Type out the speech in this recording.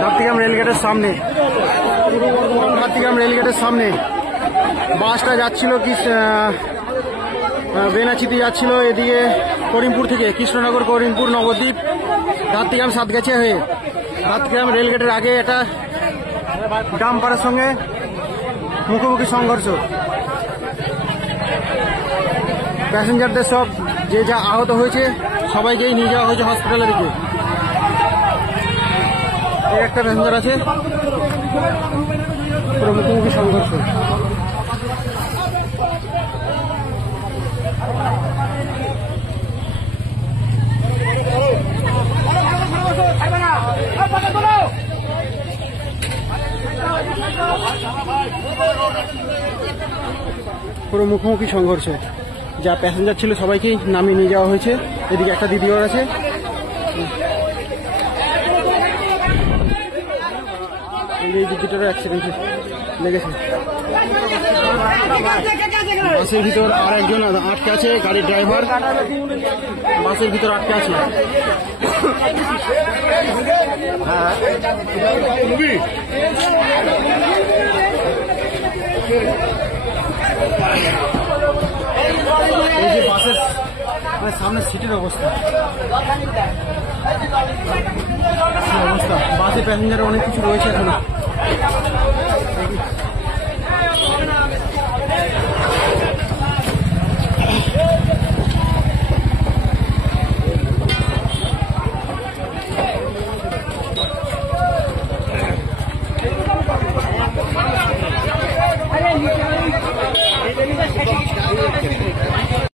ধাত্রীগ্রাম রেলগেটের সামনে, পূর্ব বর্ধমান ধাত্রীগ্রাম রেলগেটের সামনে বাসটা যাচ্ছিল কি বেনাচিতে যাচ্ছিল এদিকে করিমপুর থেকে, কৃষ্ণনগর, করিমপুর, নবদ্বীপ, ধাত্রীগ্রাম, সাতগাছিয়া হয়ে। ধাত্রীগ্রাম রেলগেটের আগে একটা ডাম্পারের সঙ্গে মুখোমুখি সংঘর্ষ। প্যাসেঞ্জারদের সব যে যা আহত হয়েছে সবাইকেই নিয়ে যাওয়া হয়েছে হসপিটালের দিকে। এই একটা প্যাসেঞ্জার আছে, পুরো মুখোমুখি সংঘর্ষ। পুরো মুখোমুখি সংঘর্ষ। যা প্যাসেঞ্জার ছিল সবাইকেই নামিয়ে নিয়ে যাওয়া হয়েছে। এদিকে একটা দিদিওর আছে। এই দিদিটারও অ্যাক্সিডেন্ট লেগেছে। বাসের ভিতর আর একজন আটকে আছে, গাড়ির ড্রাইভার বাসের ভিতর আটকে আছে। এই যে বাসের সামনে সিটের অবস্থা, বাসে প্যাসেঞ্জার অনেক কিছু রয়েছে এখনো।